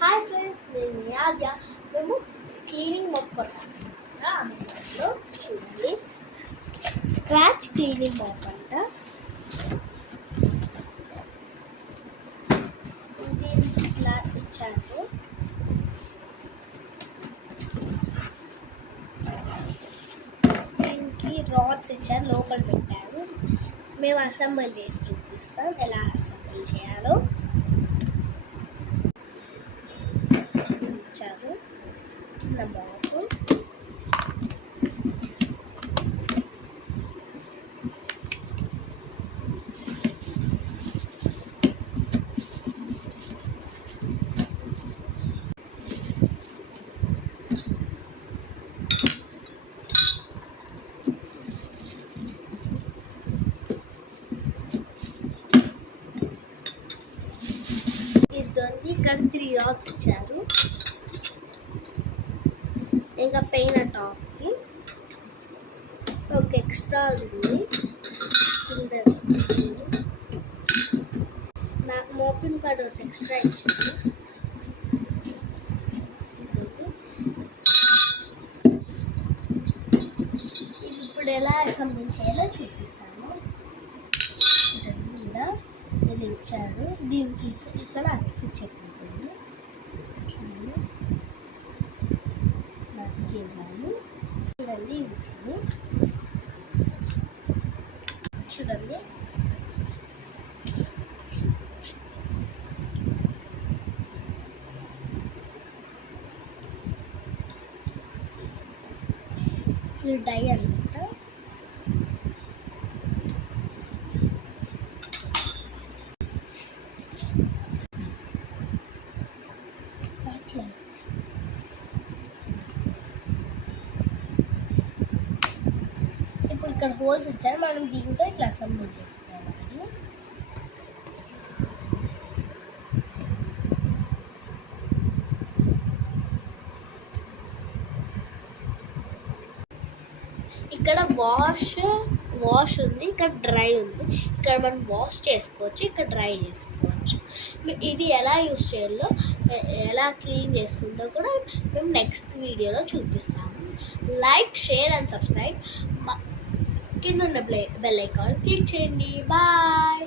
Hi friends, నేను యాద్య. మేము cleaning MOP కొట్టాము అందులో చూడండి. స్క్రాచ్ క్లీనింగ్ మాప్ అంట. దీనికి ఇలా ఇచ్చారు. దీనికి రాడ్స్ ఇచ్చారు, లోపల పెట్టారు. మేము అసెంబుల్ చేసి చూపిస్తాం ఎలా అసెంబుల్ చేయాలో. ఇచ్చారు కింద మాపు. ఇక్కడ 3 రాడ్స్ ఇచ్చారు. ఇంకా పైన టాప్కి ఒక ఎక్స్ట్రా ఉంది. నాకు మోపింగ్ కార్డ్ ఒక ఎక్స్ట్రా ఇచ్చారు. ఇప్పుడు ఎలా అసెంబ్లీ చేయాలో చూపిస్తాను. ఇలా ఇచ్చారు. దీనికి ఇక్కడ అతికించేది చూడండి. అతికివ్వాలి. చూడండి వీటిని చూడండి. ఇది డై అనమాట. ఇప్పుడు ఇక్కడ హోల్స్ ఇచ్చారు. మనం దీంతో ఇట్లా అసెంబుల్ చేసుకోవాలి. ఇక్కడ వాష్ ఉంది, ఇక్కడ డ్రై ఉంది. ఇక్కడ మనం వాష్ చేసుకోవచ్చు, ఇక్కడ డ్రై చేసుకోవచ్చు. ఇది ఎలా యూస్ చేయాలో, ఎలా క్లీన్ చేస్తుందో కూడా మేము నెక్స్ట్ వీడియోలో చూపిస్తాము. Like, share and subscribe. కింద ఉన్న బెల్ ఐకాన్ క్లిక్ చేయండి. బాయ్.